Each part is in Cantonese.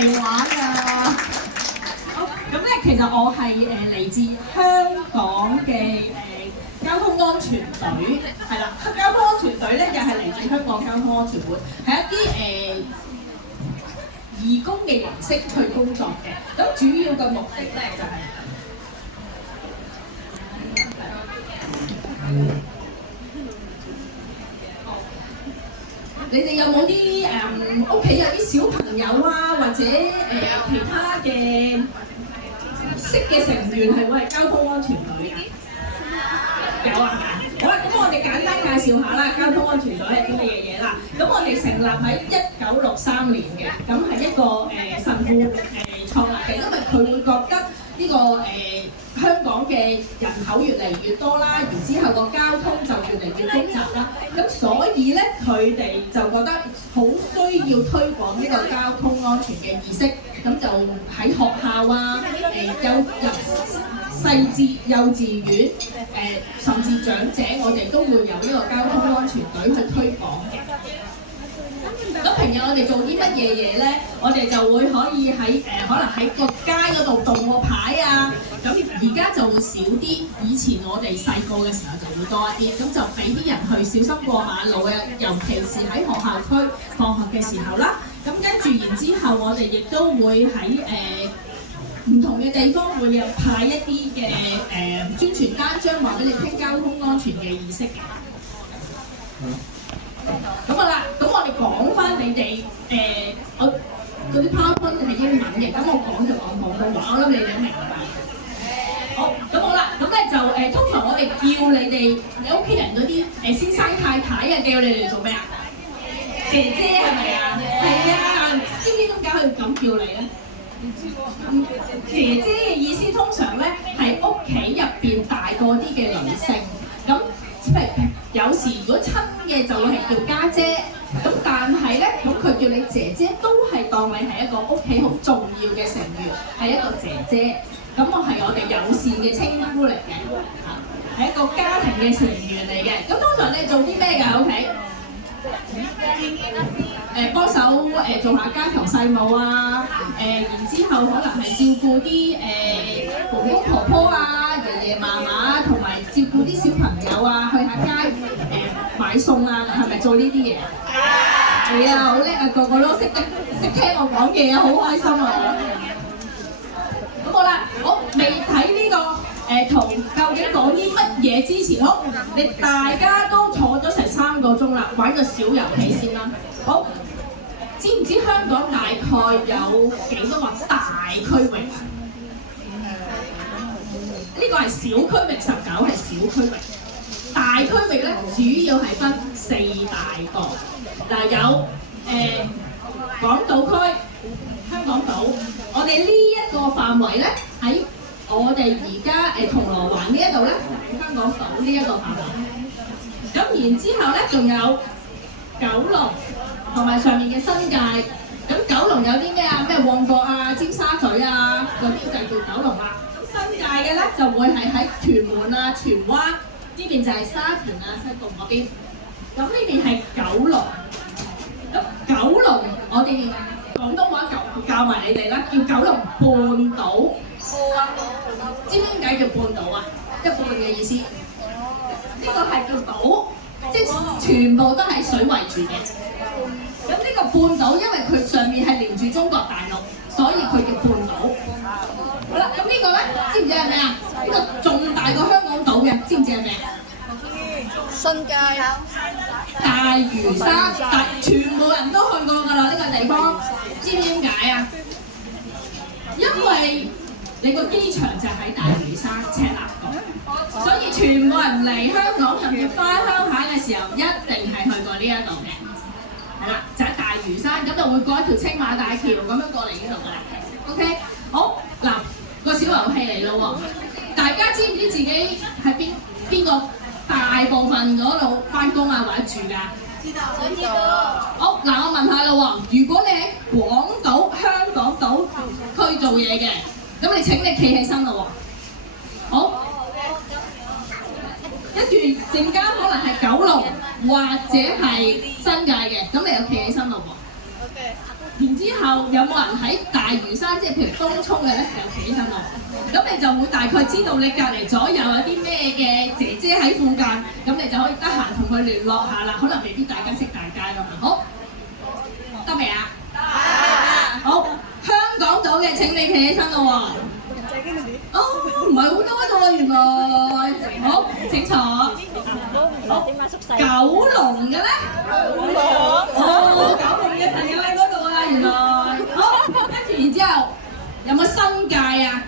地玩啊！好，咁咧其實我係嚟自香港嘅交通安全隊，係啦，交通安全隊咧又係嚟自香港交通安全會，係一啲義工嘅形式去工作嘅。咁主要嘅目的咧就係、你哋有冇啲屋企有啲小朋友啊，或者其他嘅識嘅成員係會係交通安全隊㗎？有啊，好啦，咁我哋簡單介紹下啦，交通安全隊係啲乜嘢嘢啦。咁我哋成立喺1963年嘅，咁係一個神父創立嘅，因為佢會覺得呢個香港嘅人口越嚟越多啦，然之後個交通就越嚟越複雜啦，咁所以咧佢哋就覺得好需要推廣呢個交通安全嘅意識，咁就喺學校啊、細至幼稚園、甚至長者，我哋都會有呢個交通安全隊去推廣嘅。咁平日我哋做啲乜嘢嘢咧？我哋就會可以喺可能喺個街嗰度動個牌啊。咁而家就會少啲，以前我哋細個嘅時候就會多一啲。咁就俾啲人去小心過馬路啊，尤其是喺學校區放學嘅時候啦。咁跟住然之後，我哋亦都會喺唔同嘅地方會有派一啲嘅宣傳單張，話俾你聽交通安全嘅意識嘅。咁好啦，咁我哋講翻你哋我嗰啲 PowerPoint 係英文嘅，咁我講就講廣東話，我諗你哋都明白。好，咁好啦，咁咧就通常我哋叫你哋你屋企人嗰啲先生太太啊，叫你哋做咩啊？姐姐係咪啊？係啊，知唔知點解佢咁叫你咧？姐姐嘅意思通常咧係屋企入邊大個啲嘅女性，咁譬如有時如果親嘅就會係叫家姐，咁但係咧咁佢叫你姐姐都係當你係一個屋企好重要嘅成員，係一個姐姐，咁我哋友善嘅稱呼嚟嘅，係一個家庭嘅成員嚟嘅。咁通常你做啲咩㗎？屋企？幫手做下家頭細務啊，然之後可能係照顧啲公公婆婆啊、爺爺嫲嫲，同埋照顧啲小朋友啊，去下街買餸啊，係咪做呢啲嘢啊？係啊，好叻啊！個個都識聽我講嘢啊，好開心啊！咁好啦，我未睇呢個圖究竟講啲乜嘢之前，好，你大家都坐咗成3個鐘啦，玩個小遊戲先啦。好，知唔知香港大概有幾多個大區域啊？呢個係小區域，19係小區域。大區域咧主要係分4大個。嗱，有港島區、香港島，我哋呢一個範圍咧喺我哋而家銅鑼灣呢一度咧，香港島呢一個範圍。咁然之後咧，仲有九龍同埋上面嘅新界。咁九龍有啲咩啊？咩旺角啊、尖沙咀啊，嗰啲就叫九龍啦。新界嘅咧就會係喺屯門啊、荃灣呢邊就係沙田啊、西貢嗰邊。咁呢邊係九龍。咁九龍我哋廣東話教埋你哋啦，叫九龍半島。知唔知點解叫半島啊？一半嘅意思。呢個係叫島，即係全部都係水圍住嘅。咁呢個半島因為佢上面係連住中國大陸，所以佢叫半島。好啦，咁呢個咧，知唔知係咩啊？呢個仲大過香港島嘅，知唔知係咩啊？新界、大嶼山，全部人都去過㗎啦，呢個地方，知唔知點解啊？因為你個機場就喺大嶼山赤鱲角，所以全部人嚟香港甚至翻鄉下嘅時候，一定係去過呢一度嘅。係啦，就喺大嶼山，咁就會過一條青馬大橋咁樣過嚟呢度㗎啦。OK， 好嗱，個小遊戲嚟咯喎，大家知唔知自己喺邊個大部分嗰度翻工啊或者住㗎？知道。好嗱，我問下啦喎，如果你喺廣島、香港島區做嘢嘅，咁你請你企起身啦喎。好。跟住陣間可能係九龍或者係新界嘅，咁你又企起身咯喎。然之後有冇人喺大嶼山，即係譬如東涌嘅咧，就企起身咯。咁你就會大概知道你隔離左右有啲咩嘅姐姐喺附近，咁你就可以得閒同佢聯絡下啦。可能未必大家識大家㗎嘛。好，得未啊？好，香港島嘅請你企起身咯喎。哦，唔係好多咗啦，原來。好，請坐。好，九龍嘅咧？哦，九龍嘅朋友喺嗰度啊，原來。好，跟住然之後有冇新界啊？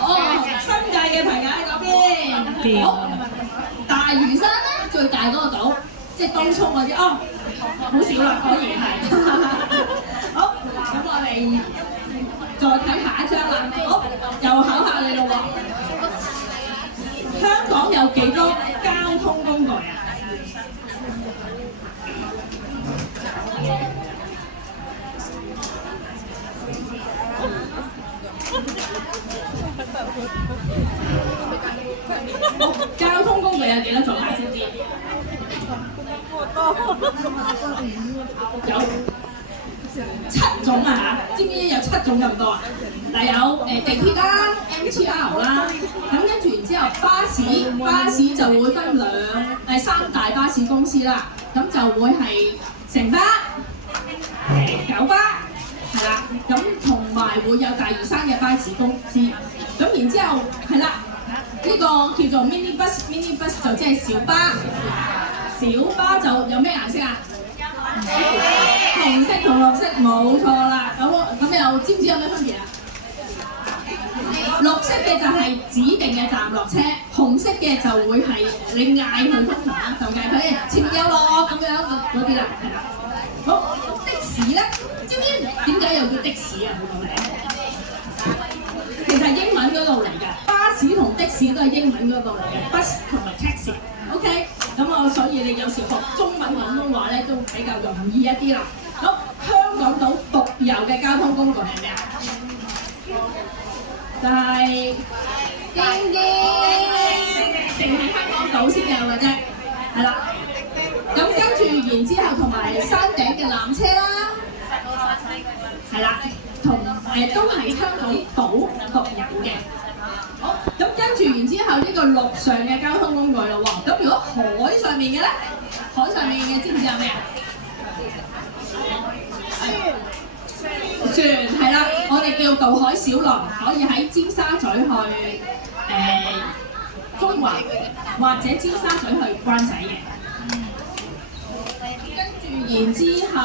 哦，新界嘅朋友喺嗰邊。好，大嶼山咧最大嗰個島，即係東涌嗰啲。哦，好少啦，果然係。好，咁我哋再睇下一張啦。好，又考下你咯喎。香港有幾多交通工具啊？好，交通工具有幾多種啊？知唔知？有7種啊嚇！知唔知有7種咁多啊？嗱，有地鐵啦、MTR 啦，咁跟住然之後巴士就會分3大巴士公司啦，咁就會係城巴、九巴，係啦，咁同埋會有大嶼山嘅巴士公司，咁然之後係啦，呢個叫做 mini bus 就即係小巴，小巴就有咩顏色啊？紅色同綠色，冇錯啦。咁又知唔知有咩分別啊？綠色嘅就係指定嘅站落車，紅色嘅就會係你嗌佢通常啦，就嗌佢前面有落咁樣嗰啲啦，係啦。好，的士咧，知唔知點解又叫的士啊？佢個名其實係英文嗰度嚟嘅，巴士同的士都係英文嗰度嚟嘅 ，bus 同埋 taxi。OK， 咁所以你有時學中文廣東話咧都比較容易一啲啦。好，香港島獨有嘅交通工具係咩啊？就係叮叮，淨係香港島先有嘅啫，係啦。咁跟住然之後同埋山頂嘅纜車啦，係啦，都係香港島獨有嘅。好，咁跟住然之後呢個陸上嘅交通工具咯喎，咁如果海上面嘅咧，海上面嘅知唔知有咩啊？船係啦，我哋叫渡海小輪，可以喺尖沙咀去中環或者尖沙咀去灣仔嘅。跟住然之後，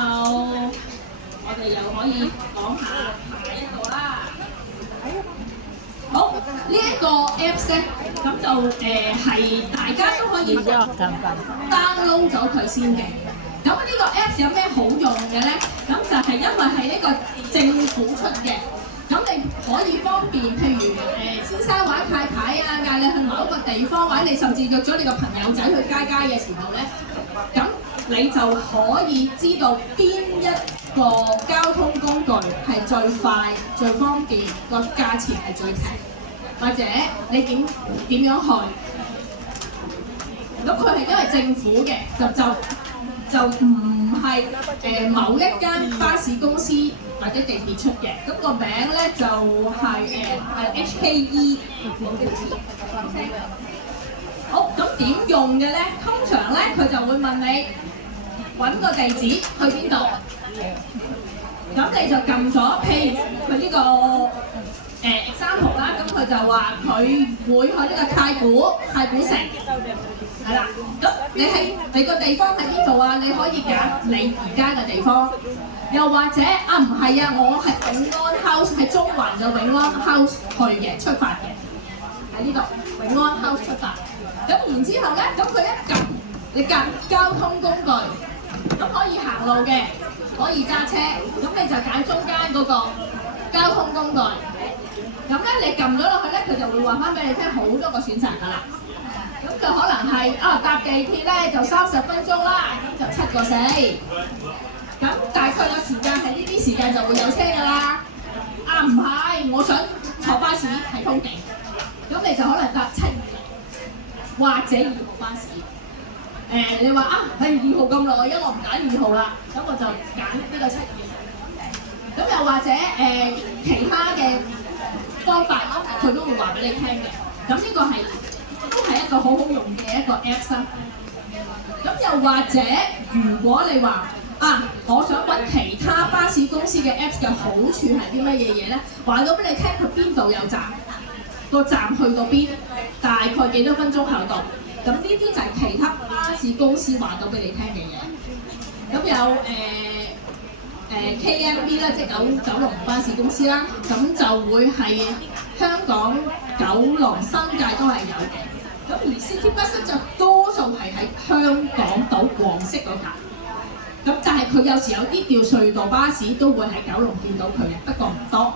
我哋又可以講下下一個啦。好，呢一個 Apps 咧，咁就係大家都可以 download 咗佢先嘅。咁呢個 Apps 有咩好用嘅咧？咁就係因為係呢個政府出嘅，咁你可以方便，譬如先生或者太太啊，嗌你去某一個地方，或者你甚至約咗你個朋友仔去街嘅時候咧，咁你就可以知道邊一個交通工具係最快、最方便，個價錢係最平，或者你點樣去？咁佢係因為政府嘅，就唔係某一間巴士公司或者地鐵出嘅，咁個名咧就係HKE。好，咁點用嘅咧？通常咧佢就會問你揾個地址去邊度，咁你就撳咗，譬如佢呢個example 啦，咁佢就話佢會去呢個太古城，係啦。咁你個地方喺邊度啊？你可以揀你而家嘅地方，又或者啊唔係啊，我係永安 House 喺中環嘅永安 House 去嘅出發嘅，喺呢度永安 House 出發。咁然之後咧，咁佢一撳你撳交通工具，咁可以行路嘅，可以揸車，咁你就揀中間嗰個交通工具。咁咧你撳咗落去咧，佢就會話翻俾你聽好多個選擇㗎啦。咁就可能係搭地鐵咧就30分鐘啦，咁就7個4。咁大概個時間係呢啲時間就會有車㗎啦。啊唔係，我想坐巴士係通勤，咁你就可能搭726或者2號巴士。你話啊係2號咁耐，因為我唔揀2號啦，咁我就揀呢個7月。咁又或者其他嘅方法，佢都會話俾你聽嘅。咁呢個都係一個好好用嘅一個 Apps 啦。咁又或者，如果你話啊，我想揾其他巴士公司嘅 Apps 嘅好處係啲乜嘢嘢咧？話到俾你聽，佢邊度有站，個站去到邊，大概幾多分鐘後到。咁呢啲就係其他巴士公司話到俾你聽嘅嘢。咁有KMB 啦，即係九龍巴士公司啦，咁就會係香港、九龍、新界都係有嘅。咁而 City Bus 就多數係喺香港島黃色嗰架。咁但係佢有時有啲叫隧道巴士都會喺九龍見到佢嘅，不過唔多。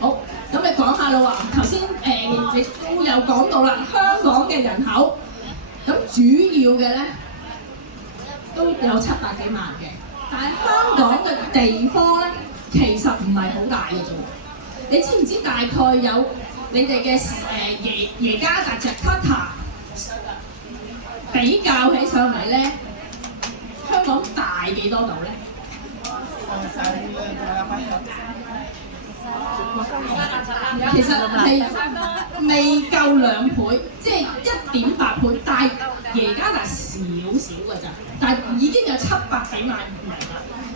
好，咁你講下啦喎，頭先亦都有講到啦，香港嘅人口，咁主要嘅咧都有700幾萬嘅，但係香港嘅地方咧其實唔係好大嘅啫。你知唔知大概有你哋嘅耶加達隻 Jakarta 比較起上嚟咧，香港大幾多度咧？其實係未夠2倍，即係1.8倍，大耶加達少少㗎咋，但係已經有700幾萬人啦。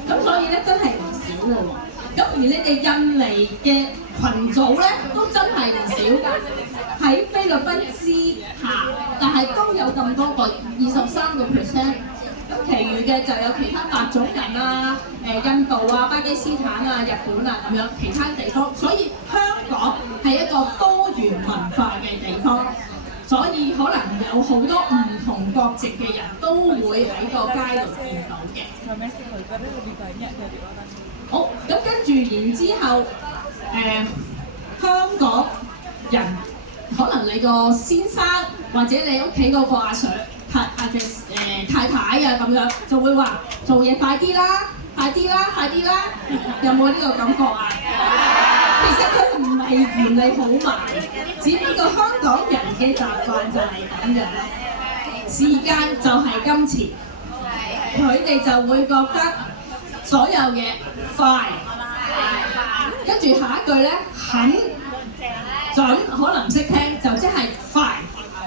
咁所以咧真係唔少㗎喎。咁而你哋印尼嘅群組咧都真係唔少，喺菲律賓之下，但係都有咁多個23%。咁其餘嘅就有其他8種人啊，印度啊、巴基斯坦啊、日本啊咁樣其他地方，所以香港係一個多元文化嘅地方，所以可能有好多唔同國籍嘅人都會喺個街度見到嘅。好，咁跟住然之後，香港人可能你個先生或者你屋企嗰個阿 Sir。太太啊咁樣就會話做嘢快啲啦，快啲啦，快啲啦，有冇呢個感覺啊？其實佢唔係嫌你好慢，只不過香港人嘅習慣就係咁樣，時間就係金錢，佢哋就會覺得所有嘢快，跟住下一句咧很準，可能唔識聽就即係快。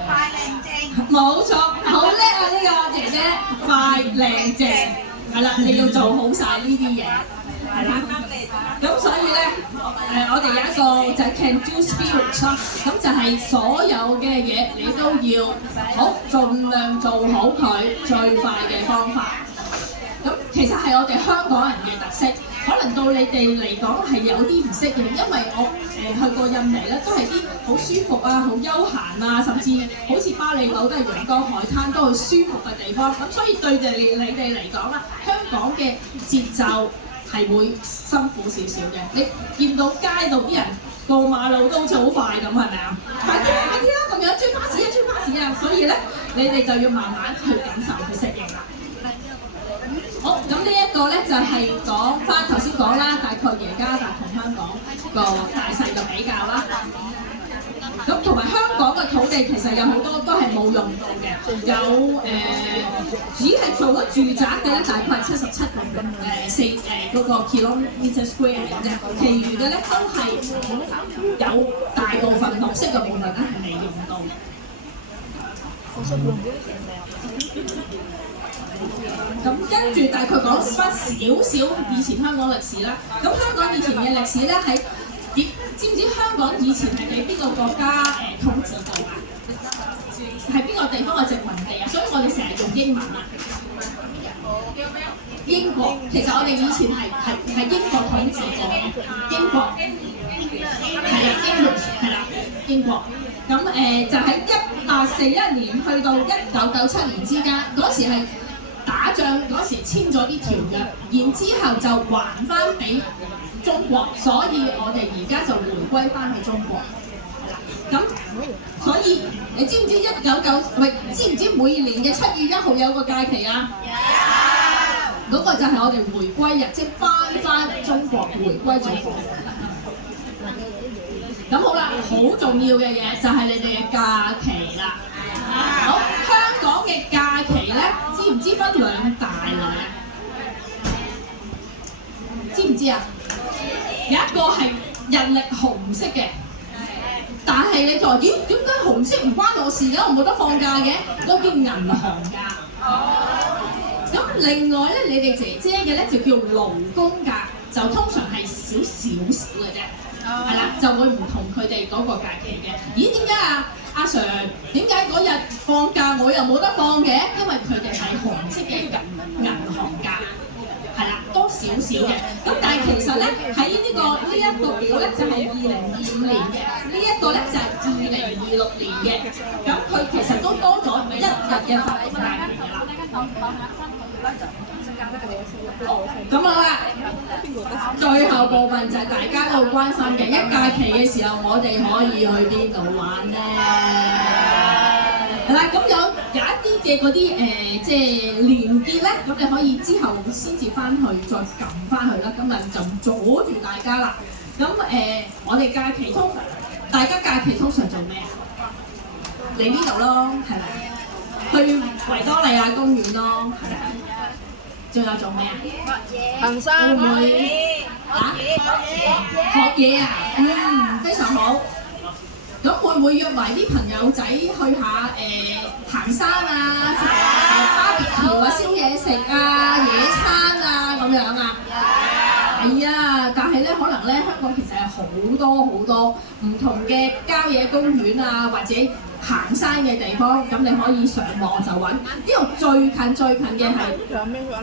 快靚正，冇錯，好叻啊！呢個姐姐快靚正，係啦，你要做好晒呢啲嘢，係啦。咁所以咧，我哋有一個就係 Can Do Spirit 啦，咁就係所有嘅嘢你都要好，盡量做好佢最快嘅方法。咁其實係我哋香港人嘅特色。可能對你哋嚟講係有啲唔適應，因為我去過印尼咧，都係啲好舒服啊、好休閒啊，甚至好似巴厘島都係陽光海灘，都係舒服嘅地方。咁所以對你哋嚟講啦，香港嘅節奏係會辛苦少少嘅。你見到街度啲人過馬路都好似好快咁，係咪啊？快啲快啲啦，咁樣追巴士啊追巴士啊！所以咧，你哋就要慢慢去感受去適應啦。好，咁呢一個咧就係講翻頭先講啦，大概耶加達同香港個大細嘅比較啦。咁同埋香港嘅土地其實有好多都係冇用到嘅，有只係做咗住宅嘅咧，大概77個嗰個 kilometer square 嘅啫，其餘嘅咧都係有大部分綠色嘅部分咧係未用到。咁跟住大概講翻少少以前香港歷史啦。咁香港以前嘅歷史咧係知唔知香港以前係俾邊個國家統治過啊？係邊個地方嘅殖民地啊？所以我哋成日用英文啊。英國其實我哋以前係英國統治過英國，係啦，English 係啦，英國。咁就喺1841年去到1997年之間，嗰時係打仗嗰時簽咗啲條約，然之後就還翻俾中國，所以我哋而家就回歸翻去中國。咁所以你知唔知知唔知每年嘅7月1號有個假期啊？有。嗰個就係我哋回歸日，即係翻中國回歸祖國。咁好啦，好重要嘅嘢就係你哋嘅假期啦。好，香港嘅假期咧，知唔知分兩大類？知唔知啊？有一個係日曆紅色嘅，但係你就話咦，點解紅色唔關我事嘅？我冇得放假嘅，嗰個叫銀行假。咁另外咧，你哋姐姐嘅咧就叫勞工假，就通常係少嘅啫，係啦，就會唔同佢哋嗰個假期嘅。咦，點解啊？阿 Sir， 點解嗰日放假我又冇得放嘅？因為佢哋係紅色嘅銀行假，係啦，多少嘅。咁但係其實咧喺呢一個表咧就係2025年嘅，呢一個咧就係2026年嘅。咁佢其實都多咗1日嘅法定假期㗎啦。咁好啦，最後部分就係大家都好關心嘅，一假期嘅時候，我哋可以去邊度玩咧？係啦，咁有一啲嘅嗰啲即係連結咧，咁你可以之後先至翻去再撳翻去啦。今日就唔阻住大家啦。咁我哋大家假期通常做咩啊？嚟呢度咯，係咪？去維多利亞公園咯，係咪？仲有做咩啊？行山，會唔會學嘢啊？非常好。咁會唔會約埋啲朋友仔去下行山啊、BBQ啊、燒嘢食啊、野餐啊咁樣啊？係啊，但係咧可能咧香港其實係好多唔同嘅郊野公園啊，或者行山嘅地方，咁你可以上網就揾。呢度最近嘅係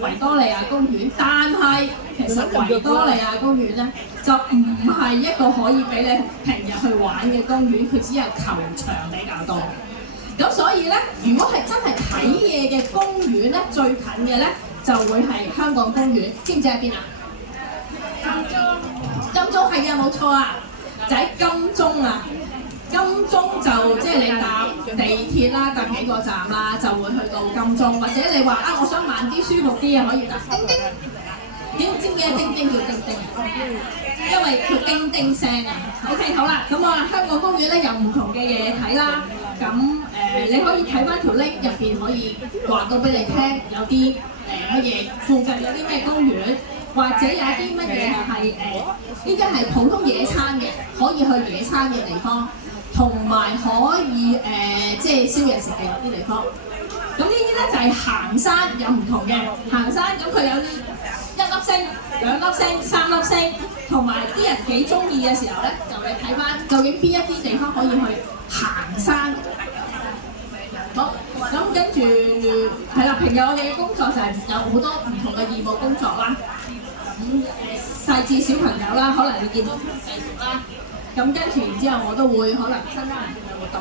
維多利亞公園，但係其實維多利亞公園咧就唔係一個可以俾你平日去玩嘅公園，佢只有球場比較多。咁所以咧，如果係真係睇嘢嘅公園咧，最近嘅咧就會係香港公園，知唔知喺邊啊？金鐘係啊，冇錯啊，就喺金鐘啊。金鐘就即係你搭地鐵啦，搭幾個站啦，就會去到金鐘。或者你話啊，我想慢啲舒服啲嘅，可以搭叮叮。知唔知叮叮叫叮叮？因為佢叮叮聲啊。OK， 好啦，咁啊香港公園咧有唔同嘅嘢睇啦。咁你可以睇翻條 link 入邊可以話到俾你聽，有啲乜嘢附近有啲咩公園。或者有啲乜嘢係呢啲係普通野餐嘅，可以去野餐嘅地方，同埋可以即係燒嘢食嘅有啲地方。咁呢啲咧就係行山有唔同嘅行山，咁佢有1粒星、2粒星、3粒星，同埋啲人幾中意嘅時候咧，就你睇翻究竟邊一啲地方可以去行山。好，咁跟住係啦，平日我哋嘅工作就係有好多唔同嘅義務工作啦。細至小朋友啦，可能你見到藝術啦，咁跟住然之後我都會可能參加唔同嘅活動。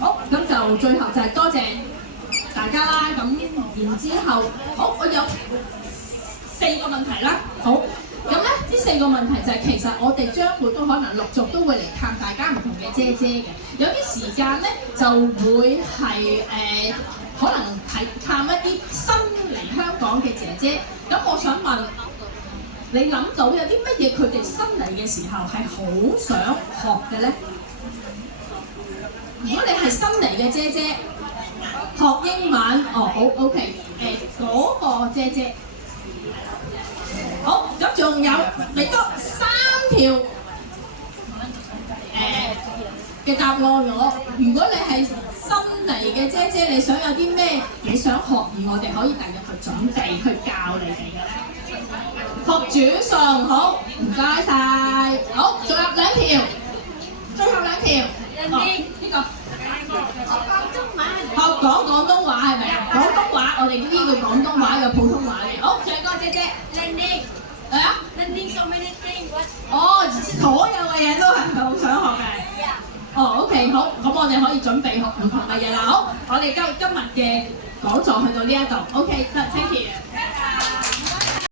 好，咁就最後就係多謝大家啦。咁然之後，好，我有4個問題啦。好，咁咧呢4個問題就係其實我哋將會都可能陸續都會嚟探大家唔同嘅姐姐嘅。有啲時間咧就會係可能係探一啲新嚟香港嘅姐姐。咁我想問你諗到有啲乜嘢佢哋新嚟嘅時候係好想學嘅咧？如果你係新嚟嘅姐姐，學英文，好 OK， 嗰個姐姐，好，咁仲有你多3條嘅答案我。如果你係新嚟嘅姐姐，你想有啲咩你想學，而我哋可以第日去準備去教你哋嘅咧？學煮餸，好，唔該晒。好，仲有2條，最後2條。呢個學講廣東話係咪啊？廣東話我哋呢個廣東話有普通話嘅。好，仲有個姐姐。係啊。所有嘅嘢都係好想學嘅。OK， 好，咁我哋可以準備學唔同嘅嘢啦。好，我哋今日嘅講座去到呢一度。OK， thank you。